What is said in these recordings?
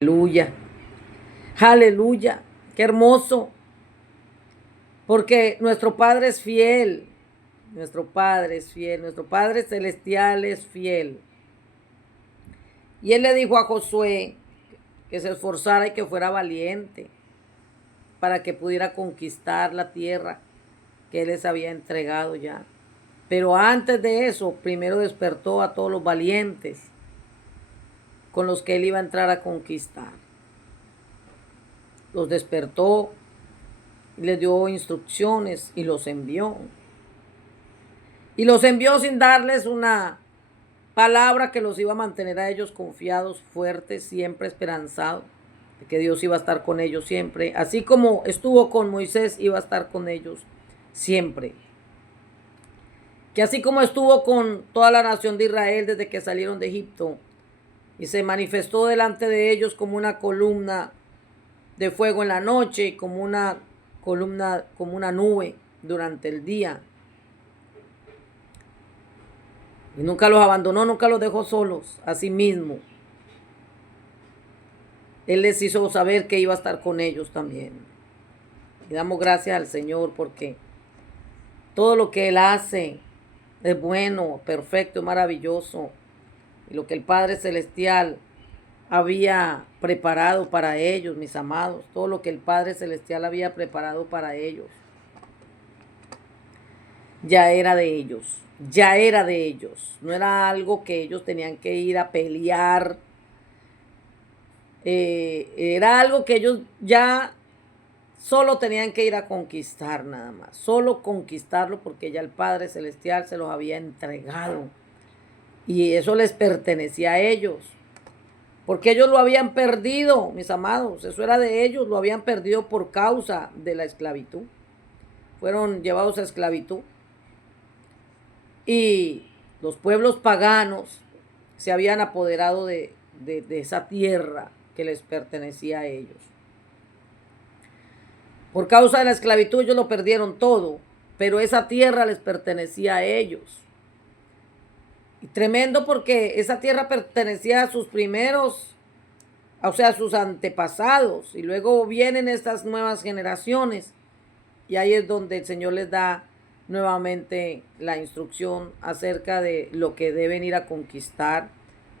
Aleluya, aleluya, qué hermoso, porque nuestro Padre es fiel, nuestro Padre es fiel, nuestro Padre celestial es fiel. Y Él le dijo a Josué que se esforzara y que fuera valiente para que pudiera conquistar la tierra que Él les había entregado ya. Pero antes de eso, primero despertó a todos los valientes con los que Él iba a entrar a conquistar. Los despertó, les dio instrucciones y los envió. Y los envió sin darles una palabra que los iba a mantener a ellos confiados, fuertes, siempre esperanzados, de que Dios iba a estar con ellos siempre. Así como estuvo con Moisés, iba a estar con ellos siempre. Que así como estuvo con toda la nación de Israel desde que salieron de Egipto y se manifestó delante de ellos como una columna de fuego en la noche y como una columna, como una nube durante el día. Y nunca los abandonó, nunca los dejó solos, a sí mismo. Él les hizo saber que iba a estar con ellos también. Y damos gracias al Señor porque todo lo que Él hace es bueno, perfecto, maravilloso. Y lo que el Padre Celestial había preparado para ellos, mis amados, todo lo que el Padre Celestial había preparado para ellos, ya era de ellos, ya era de ellos. No era algo que ellos tenían que ir a pelear. Era algo que ellos ya solo tenían que ir a conquistar nada más, solo conquistarlo porque ya el Padre Celestial se los había entregado y eso les pertenecía a ellos, porque ellos lo habían perdido, mis amados, eso era de ellos, lo habían perdido por causa de la esclavitud, fueron llevados a esclavitud y los pueblos paganos se habían apoderado de esa tierra que les pertenecía a ellos. Por causa de la esclavitud ellos lo perdieron todo, pero esa tierra les pertenecía a ellos. Y tremendo porque esa tierra pertenecía a sus primeros, o sea, a sus antepasados. Y luego vienen estas nuevas generaciones. Y ahí es donde el Señor les da nuevamente la instrucción acerca de lo que deben ir a conquistar,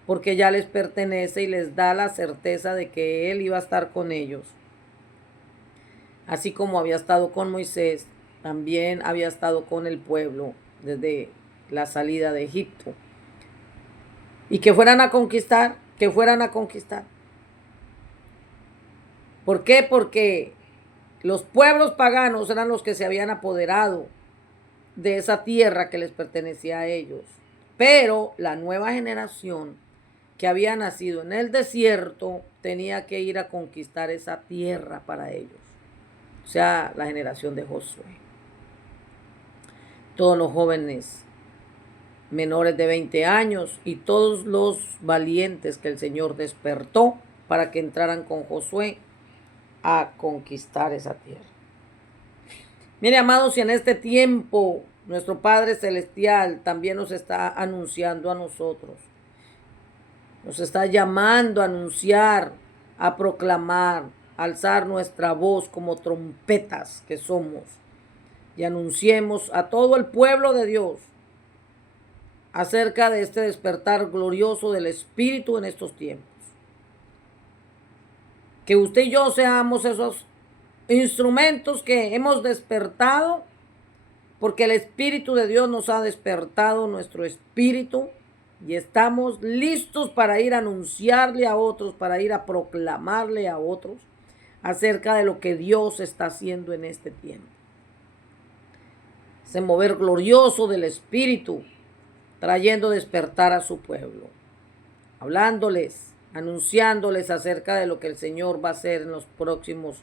porque ya les pertenece y les da la certeza de que Él iba a estar con ellos. Así como había estado con Moisés, también había estado con el pueblo desde la salida de Egipto. Y que fueran a conquistar, que fueran a conquistar. ¿Por qué? Porque los pueblos paganos eran los que se habían apoderado de esa tierra que les pertenecía a ellos. Pero la nueva generación que había nacido en el desierto tenía que ir a conquistar esa tierra para ellos. O sea, la generación de Josué. Todos los jóvenes menores de 20 años y todos los valientes que el Señor despertó para que entraran con Josué a conquistar esa tierra. Mire, amados, y en este tiempo nuestro Padre Celestial también nos está anunciando a nosotros. Nos está llamando a anunciar, a proclamar, a alzar nuestra voz como trompetas que somos. Y anunciemos a todo el pueblo de Dios acerca de este despertar glorioso del Espíritu en estos tiempos. Que usted y yo seamos esos instrumentos que hemos despertado, porque el Espíritu de Dios nos ha despertado nuestro espíritu y estamos listos para ir a anunciarle a otros, para ir a proclamarle a otros acerca de lo que Dios está haciendo en este tiempo. Ese mover glorioso del Espíritu, trayendo despertar a su pueblo, hablándoles, anunciándoles acerca de lo que el Señor va a hacer en los próximos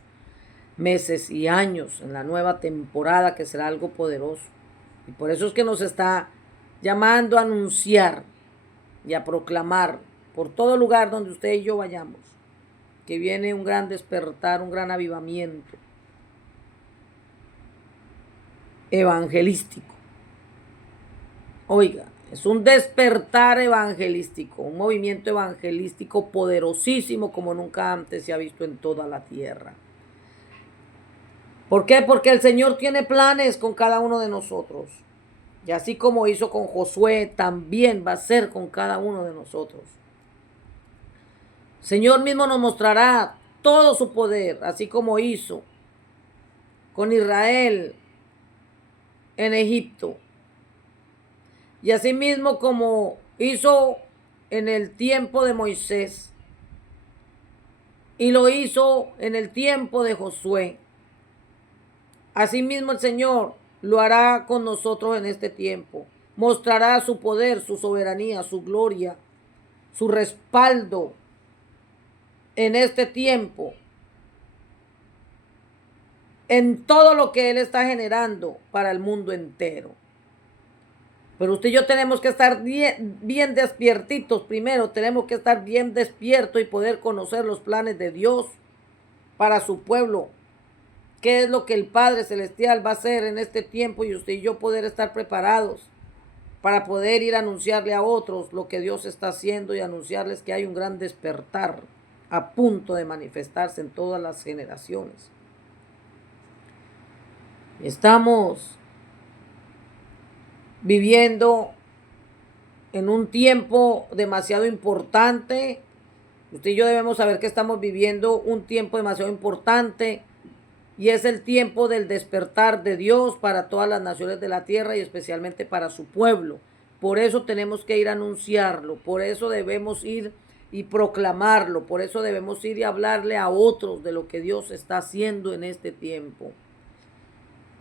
meses y años, en la nueva temporada que será algo poderoso. Y por eso es que nos está llamando a anunciar y a proclamar por todo lugar donde usted y yo vayamos, que viene un gran despertar, un gran avivamiento evangelístico. Oiga, Es un despertar evangelístico, un movimiento evangelístico poderosísimo como nunca antes se ha visto en toda la tierra. ¿Por qué? Porque el Señor tiene planes con cada uno de nosotros. Y así como hizo con Josué, también va a ser con cada uno de nosotros. El Señor mismo nos mostrará todo su poder, así como hizo con Israel en Egipto. Y así mismo como hizo en el tiempo de Moisés. Y lo hizo en el tiempo de Josué. Asimismo el Señor lo hará con nosotros en este tiempo. Mostrará su poder, su soberanía, su gloria, su respaldo en este tiempo. En todo lo que Él está generando para el mundo entero. Pero usted y yo tenemos que estar bien despiertitos primero. Tenemos que estar bien despiertos y poder conocer los planes de Dios para su pueblo. ¿Qué es lo que el Padre Celestial va a hacer en este tiempo? Y usted y yo poder estar preparados para poder ir a anunciarle a otros lo que Dios está haciendo y anunciarles que hay un gran despertar a punto de manifestarse en todas las generaciones. Estamos viviendo en un tiempo demasiado importante. Usted y yo debemos saber que estamos viviendo un tiempo demasiado importante. Y es el tiempo del despertar de Dios para todas las naciones de la tierra y especialmente para su pueblo. Por eso tenemos que ir a anunciarlo, por eso debemos ir y proclamarlo, por eso debemos ir y hablarle a otros de lo que Dios está haciendo en este tiempo.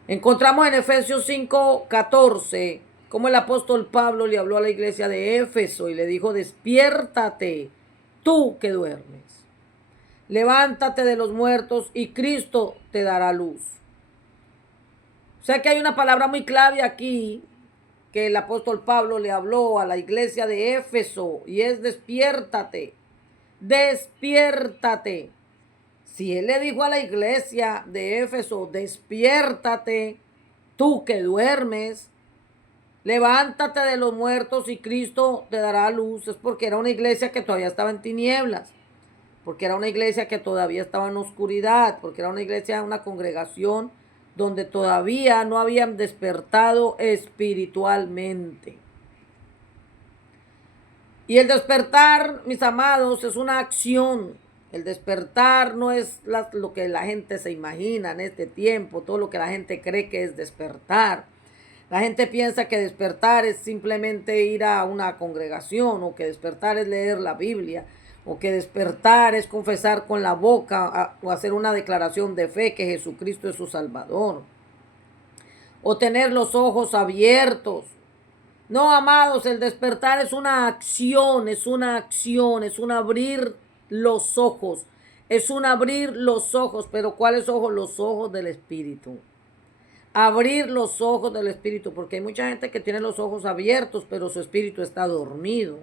Encontramos en Efesios 5:14 cómo el apóstol Pablo le habló a la iglesia de Éfeso y le dijo: despiértate, tú que duermes. Levántate de los muertos y Cristo te dará luz. O sea que hay una palabra muy clave aquí que el apóstol Pablo le habló a la iglesia de Éfeso y es despiértate, despiértate. Si él le dijo a la iglesia de Éfeso, despiértate, tú que duermes, levántate de los muertos y Cristo te dará luz, es porque era una iglesia que todavía estaba en tinieblas. Porque era una iglesia que todavía estaba en oscuridad, porque era una iglesia, una congregación donde todavía no habían despertado espiritualmente. Y el despertar, mis amados, es una acción. El despertar no es lo que la gente se imagina en este tiempo, todo lo que la gente cree que es despertar. La gente piensa que despertar es simplemente ir a una congregación, o que despertar es leer la Biblia, o que despertar es confesar con la boca o hacer una declaración de fe que Jesucristo es su Salvador, o tener los ojos abiertos. No, amados, el despertar es una acción, es una acción, es un abrir los ojos, es un abrir los ojos. Pero ¿cuáles ojos? Los ojos del Espíritu. Abrir los ojos del Espíritu, porque hay mucha gente que tiene los ojos abiertos, pero su espíritu está dormido.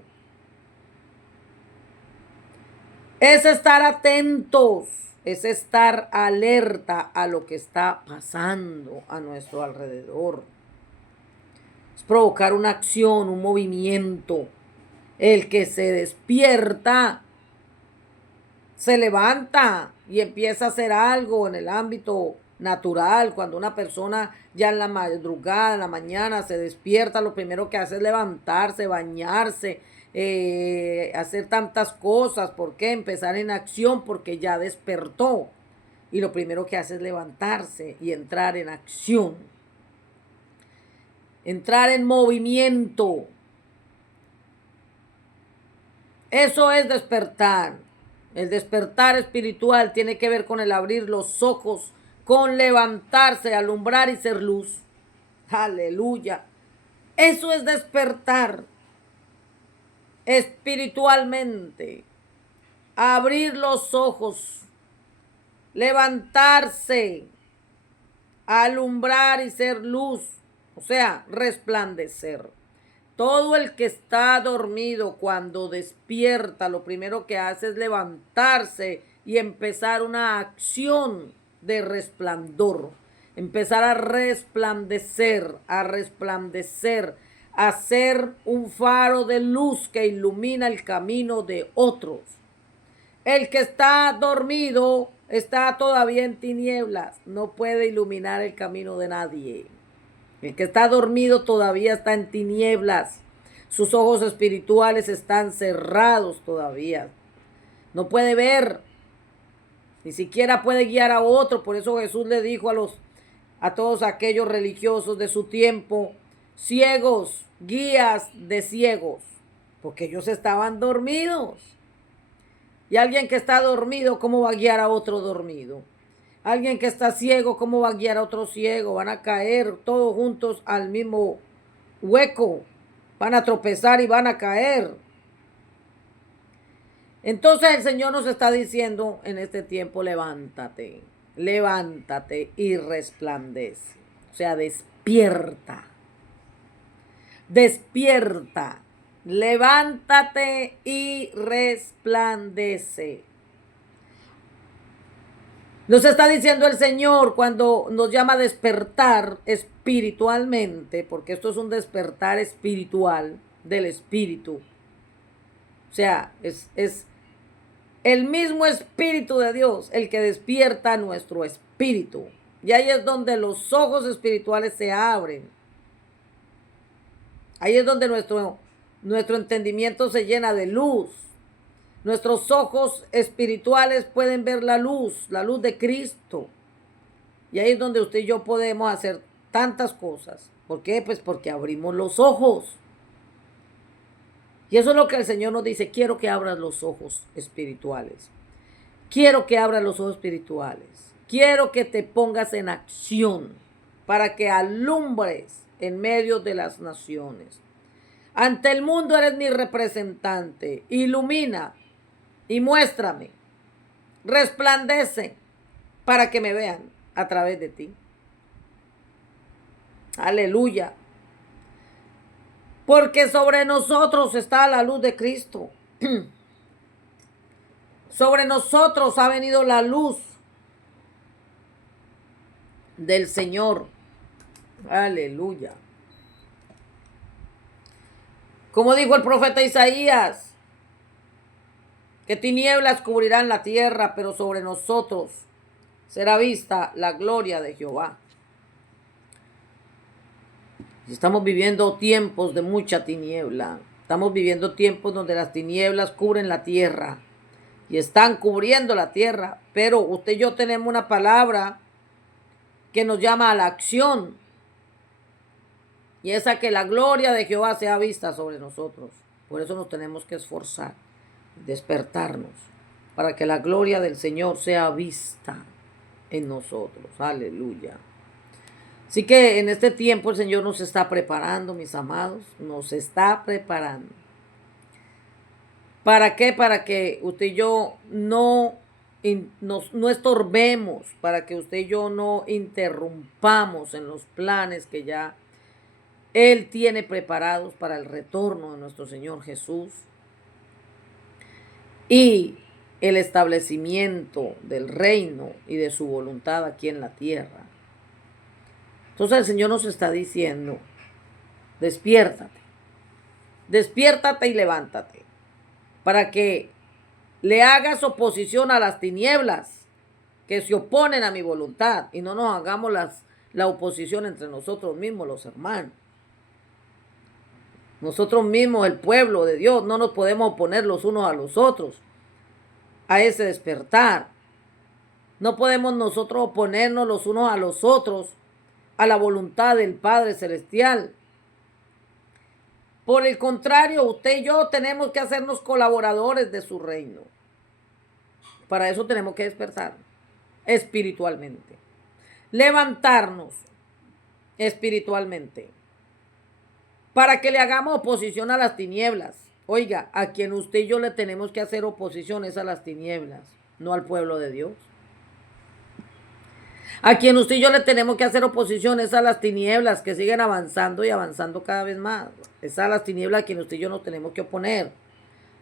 Es estar atentos, es estar alerta a lo que está pasando a nuestro alrededor. Es provocar una acción, un movimiento. El que se despierta, se levanta y empieza a hacer algo en el ámbito natural. Cuando una persona ya en la madrugada, en la mañana se despierta, lo primero que hace es levantarse, bañarse, hacer tantas cosas. ¿Por qué? Empezar en acción, porque ya despertó. Y lo primero que hace es levantarse y entrar en acción. Entrar en movimiento. Eso es despertar. El despertar espiritual tiene que ver con el abrir los ojos, con levantarse, alumbrar y ser luz. Aleluya. Eso es despertar espiritualmente. Abrir los ojos, levantarse, alumbrar y ser luz. O sea, resplandecer. Todo el que está dormido, cuando despierta, lo primero que hace es levantarse y empezar una acción de resplandor. Empezar a resplandecer, a ser un faro de luz que ilumina el camino de otros. El que está dormido está todavía en tinieblas, no puede iluminar el camino de nadie. El que está dormido todavía está en tinieblas. Sus ojos espirituales están cerrados todavía. No puede ver, ni siquiera puede guiar a otro. Por eso Jesús le dijo a todos aquellos religiosos de su tiempo, ciegos, guías de ciegos, porque ellos estaban dormidos. Y alguien que está dormido, ¿cómo va a guiar a otro dormido? Alguien que está ciego, ¿cómo va a guiar a otro ciego? Van a caer todos juntos al mismo hueco. Van a tropezar y van a caer. Entonces el Señor nos está diciendo en este tiempo, levántate, levántate y resplandece. O sea, despierta, despierta, levántate y resplandece. Nos está diciendo el Señor cuando nos llama a despertar espiritualmente, porque esto es un despertar espiritual del espíritu. O sea, es el mismo Espíritu de Dios el que despierta nuestro espíritu. Y ahí es donde los ojos espirituales se abren. Ahí es donde nuestro entendimiento se llena de luz. Nuestros ojos espirituales pueden ver la luz de Cristo. Y ahí es donde usted y yo podemos hacer tantas cosas. ¿Por qué? Pues porque abrimos los ojos. Y eso es lo que el Señor nos dice. Quiero que abras los ojos espirituales. Quiero que abras los ojos espirituales. Quiero que te pongas en acción para que alumbres en medio de las naciones. Ante el mundo eres mi representante. Ilumina y muéstrame. Resplandece para que me vean a través de ti. Aleluya. Porque sobre nosotros está la luz de Cristo. Sobre nosotros ha venido la luz del Señor. Aleluya. Como dijo el profeta Isaías, que tinieblas cubrirán la tierra, pero sobre nosotros será vista la gloria de Jehová. Estamos viviendo tiempos de mucha tiniebla. Estamos viviendo tiempos donde las tinieblas cubren la tierra y están cubriendo la tierra. Pero usted y yo tenemos una palabra que nos llama a la acción. Y es a que la gloria de Jehová sea vista sobre nosotros. Por eso nos tenemos que esforzar, despertarnos, para que la gloria del Señor sea vista en nosotros. Aleluya. Así que en este tiempo el Señor nos está preparando, mis amados, nos está preparando. ¿Para qué? Para que usted y yo no estorbemos, para que usted y yo no interrumpamos en los planes que ya Él tiene preparados para el retorno de nuestro Señor Jesús y el establecimiento del reino y de su voluntad aquí en la tierra. Entonces el Señor nos está diciendo, despiértate, despiértate y levántate, para que le hagas oposición a las tinieblas que se oponen a mi voluntad y no nos hagamos la oposición entre nosotros mismos, los hermanos. Nosotros mismos, el pueblo de Dios, no nos podemos oponer los unos a los otros a ese despertar. No podemos nosotros oponernos los unos a los otros a la voluntad del Padre Celestial. Por el contrario, usted y yo tenemos que hacernos colaboradores de su reino. Para eso tenemos que despertar espiritualmente. Levantarnos espiritualmente. Para que le hagamos oposición a las tinieblas. Oiga, a quien usted y yo le tenemos que hacer oposición es a las tinieblas, no al pueblo de Dios. A quien usted y yo le tenemos que hacer oposición es a las tinieblas que siguen avanzando y avanzando cada vez más. Es a las tinieblas a quien usted y yo nos tenemos que oponer.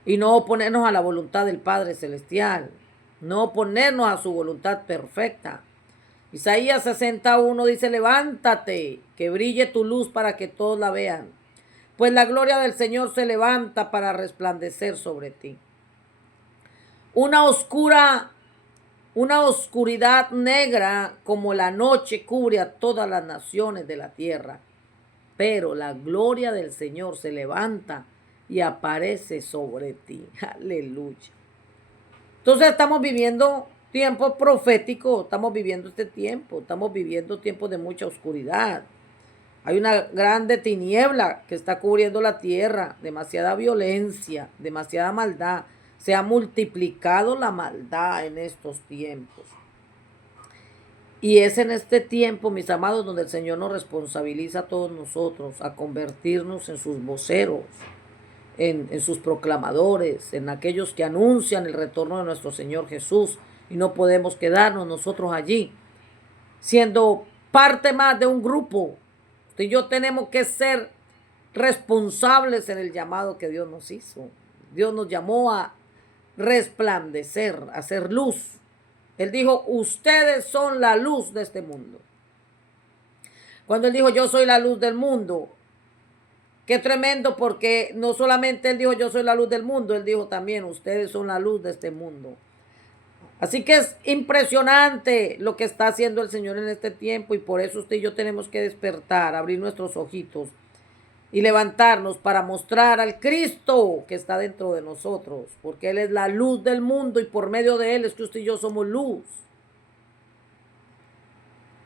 Y no oponernos a la voluntad del Padre Celestial. No oponernos a su voluntad perfecta. Isaías 61 dice, levántate, que brille tu luz para que todos la vean. pues la gloria del Señor se levanta para resplandecer sobre ti. Una oscuridad negra como la noche cubre a todas las naciones de la tierra, pero la gloria del Señor se levanta y aparece sobre ti. Aleluya. Entonces estamos viviendo tiempos proféticos, estamos viviendo estamos viviendo tiempos de mucha oscuridad. Hay una grande tiniebla que está cubriendo la tierra, demasiada violencia, demasiada maldad. Se ha multiplicado la maldad en estos tiempos. Y es en este tiempo, mis amados, donde el Señor nos responsabiliza a todos nosotros a convertirnos en sus voceros, en sus proclamadores, en aquellos que anuncian el retorno de nuestro Señor Jesús. Y no podemos quedarnos nosotros allí, siendo parte más de un grupo. Usted y yo tenemos que ser responsables en el llamado que Dios nos hizo. Dios nos llamó a resplandecer, a ser luz. Él dijo, ustedes son la luz de este mundo. Cuando Él dijo, yo soy la luz del mundo, qué tremendo, porque no solamente Él dijo, yo soy la luz del mundo, Él dijo también, ustedes son la luz de este mundo. Así que es impresionante lo que está haciendo el Señor en este tiempo, y por eso usted y yo tenemos que despertar, abrir nuestros ojitos y levantarnos para mostrar al Cristo que está dentro de nosotros, porque Él es la luz del mundo y por medio de Él es que usted y yo somos luz.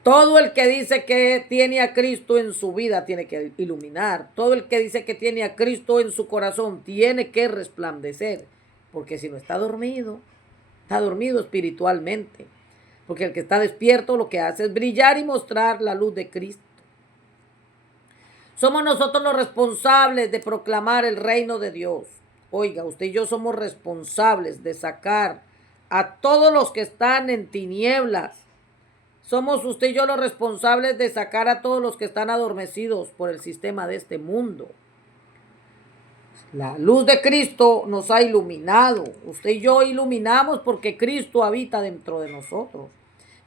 Todo el que dice que tiene a Cristo en su vida tiene que iluminar. Todo el que dice que tiene a Cristo en su corazón tiene que resplandecer, porque si no está dormido espiritualmente. Porque el que está despierto lo que hace es brillar y mostrar la luz de Cristo. Somos nosotros los responsables de proclamar el reino de Dios. Oiga, usted y yo somos responsables de sacar a todos los que están en tinieblas. Somos usted y yo los responsables de sacar a todos los que están adormecidos por el sistema de este mundo. La luz de Cristo nos ha iluminado. Usted y yo iluminamos porque Cristo habita dentro de nosotros.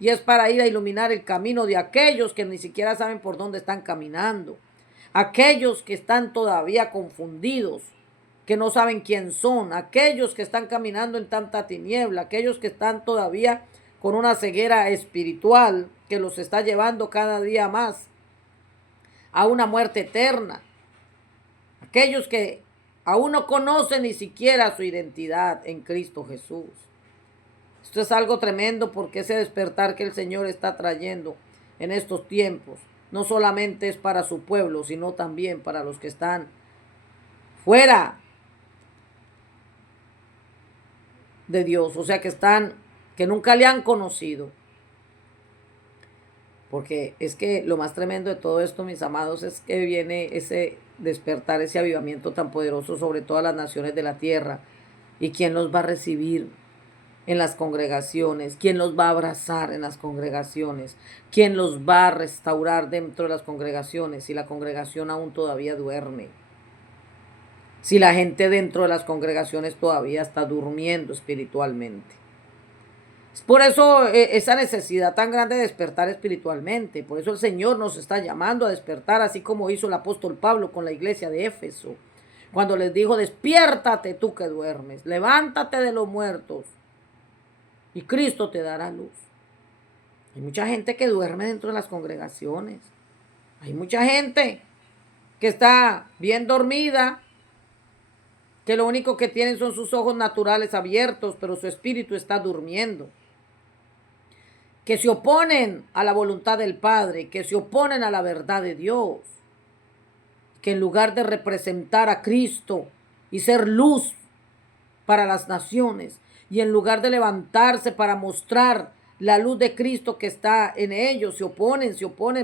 Y es para ir a iluminar el camino de aquellos que ni siquiera saben por dónde están caminando. Aquellos que están todavía confundidos, que no saben quién son, aquellos que están caminando en tanta tiniebla, aquellos que están todavía con una ceguera espiritual que los está llevando cada día más a una muerte eterna. Aquellos que aún no conocen ni siquiera su identidad en Cristo Jesús. Esto es algo tremendo, porque ese despertar que el Señor está trayendo en estos tiempos no solamente es para su pueblo, sino también para los que están fuera de Dios, o sea, que nunca le han conocido. Porque es que lo más tremendo de todo esto, mis amados, es que viene ese despertar, ese avivamiento tan poderoso sobre todas las naciones de la tierra. ¿Y quién los va a recibir en las congregaciones? ¿Quién los va a abrazar en las congregaciones? ¿Quién los va a restaurar dentro de las congregaciones si la congregación aún todavía duerme? Si la gente dentro de las congregaciones todavía está durmiendo espiritualmente. Es por eso esa necesidad tan grande de despertar espiritualmente. Por eso el Señor nos está llamando a despertar, así como hizo el apóstol Pablo con la iglesia de Éfeso, cuando les dijo, despiértate tú que duermes, levántate de los muertos y Cristo te dará luz. Hay mucha gente que duerme dentro de las congregaciones. Hay mucha gente que está bien dormida, que lo único que tienen son sus ojos naturales abiertos, pero su espíritu está durmiendo. Que se oponen a la voluntad del Padre, que se oponen a la verdad de Dios, que en lugar de representar a Cristo y ser luz para las naciones, y en lugar de levantarse para mostrar la luz de Cristo que está en ellos, se oponen.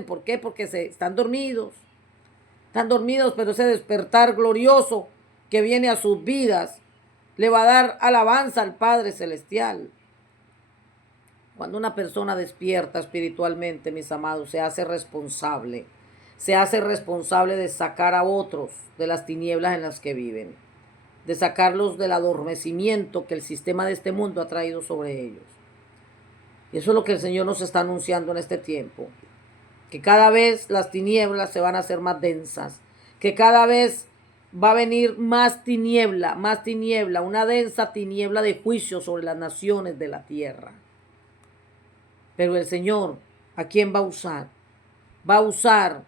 ¿Por qué? Porque están dormidos, pero ese despertar glorioso que viene a sus vidas le va a dar alabanza al Padre Celestial. Cuando una persona despierta espiritualmente, mis amados, se hace responsable de sacar a otros de las tinieblas en las que viven, de sacarlos del adormecimiento que el sistema de este mundo ha traído sobre ellos. Y eso es lo que el Señor nos está anunciando en este tiempo, que cada vez las tinieblas se van a hacer más densas, que cada vez va a venir más tiniebla, una densa tiniebla de juicio sobre las naciones de la tierra. Pero el Señor, ¿a quién va a usar? Va a usar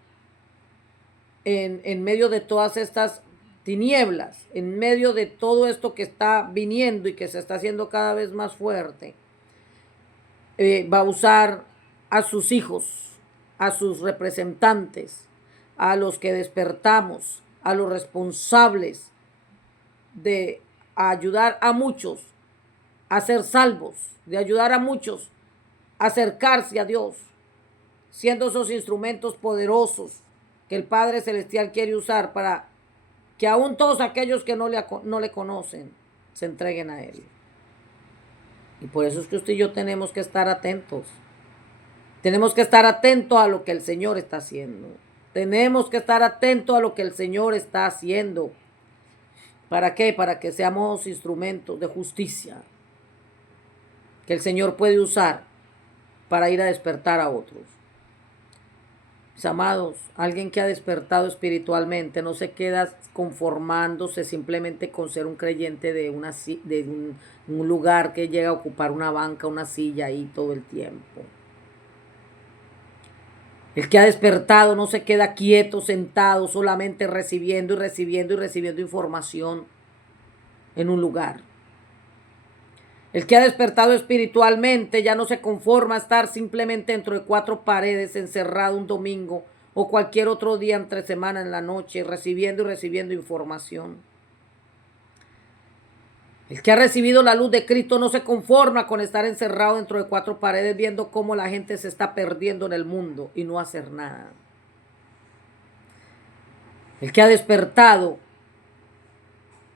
en medio de todas estas tinieblas, en medio de todo esto que está viniendo y que se está haciendo cada vez más fuerte, va a usar a sus hijos, a sus representantes, a los que despertamos, a los responsables de ayudar a muchos a ser salvos, de ayudar a muchos a acercarse a Dios, siendo esos instrumentos poderosos que el Padre Celestial quiere usar para que aún todos aquellos que no le conocen se entreguen a Él. Y por eso es que usted y yo tenemos que estar atentos. Tenemos que estar atentos a lo que el Señor está haciendo. Tenemos que estar atentos a lo que el Señor está haciendo. ¿Para qué? Para que seamos instrumentos de justicia que el Señor puede usar para ir a despertar a otros. Mis amados, alguien que ha despertado espiritualmente no se queda conformándose simplemente con ser un creyente de un lugar que llega a ocupar una banca, una silla ahí todo el tiempo. El que ha despertado no se queda quieto, sentado, solamente recibiendo información en un lugar. El que ha despertado espiritualmente ya no se conforma a estar simplemente dentro de 4 paredes, encerrado un domingo o cualquier otro día entre semana en la noche, recibiendo información. El que ha recibido la luz de Cristo no se conforma con estar encerrado dentro de 4 paredes viendo cómo la gente se está perdiendo en el mundo y no hacer nada. El que ha despertado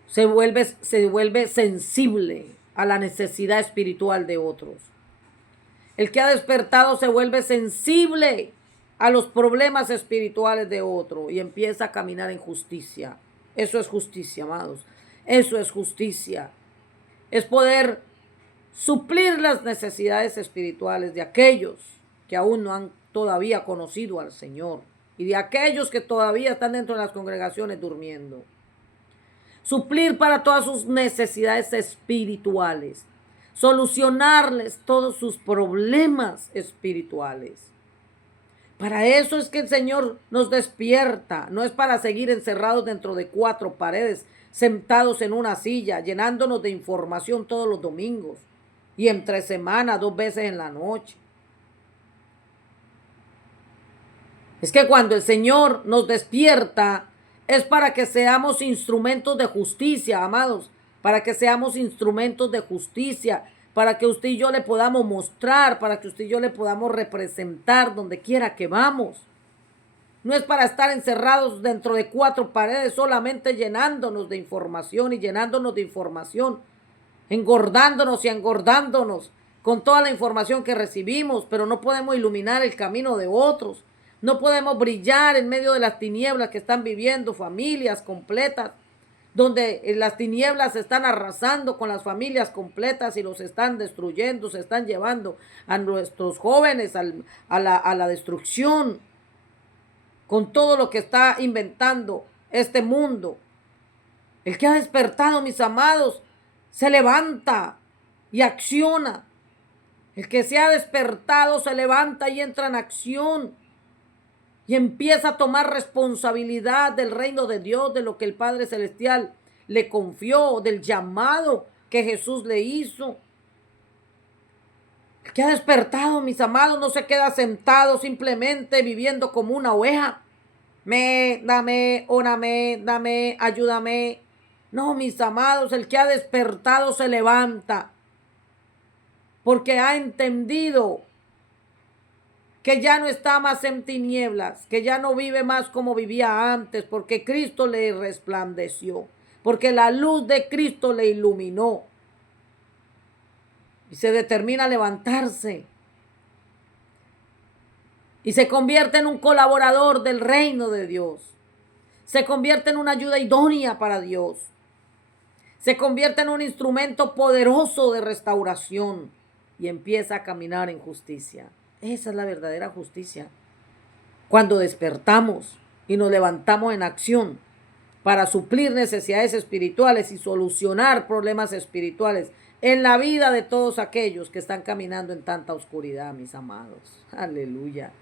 se vuelve sensible a la necesidad espiritual de otros. El que ha despertado se vuelve sensible a los problemas espirituales de otro y empieza a caminar en justicia. Eso es justicia, amados. Eso es justicia. Es poder suplir las necesidades espirituales de aquellos que aún no han todavía conocido al Señor y de aquellos que todavía están dentro de las congregaciones durmiendo. Suplir para todas sus necesidades espirituales, solucionarles todos sus problemas espirituales. Para eso es que el Señor nos despierta, no es para seguir encerrados dentro de 4 paredes, sentados en una silla, llenándonos de información todos los domingos y entre semana 2 veces en la noche. Es que cuando el Señor nos despierta, es para que seamos instrumentos de justicia, amados, para que seamos instrumentos de justicia, para que usted y yo le podamos mostrar, para que usted y yo le podamos representar donde quiera que vamos. No es para estar encerrados dentro de 4 paredes solamente llenándonos de información y llenándonos de información, engordándonos y engordándonos con toda la información que recibimos, pero no podemos iluminar el camino de otros. No podemos brillar en medio de las tinieblas que están viviendo familias completas, donde las tinieblas se están arrasando con las familias completas y los están destruyendo, se están llevando a nuestros jóvenes a la destrucción con todo lo que está inventando este mundo. El que ha despertado, mis amados, se levanta y acciona. El que se ha despertado se levanta y entra en acción. Y empieza a tomar responsabilidad del reino de Dios, de lo que el Padre Celestial le confió, del llamado que Jesús le hizo. El que ha despertado, mis amados, no se queda sentado simplemente viviendo como una oveja. Dame, órame, dame, ayúdame. No, mis amados, el que ha despertado se levanta porque ha entendido que ya no está más en tinieblas, que ya no vive más como vivía antes, porque Cristo le resplandeció, porque la luz de Cristo le iluminó. Y se determina a levantarse. Y se convierte en un colaborador del reino de Dios. Se convierte en una ayuda idónea para Dios. Se convierte en un instrumento poderoso de restauración y empieza a caminar en justicia. Esa es la verdadera justicia. Cuando despertamos y nos levantamos en acción para suplir necesidades espirituales y solucionar problemas espirituales en la vida de todos aquellos que están caminando en tanta oscuridad, mis amados. Aleluya.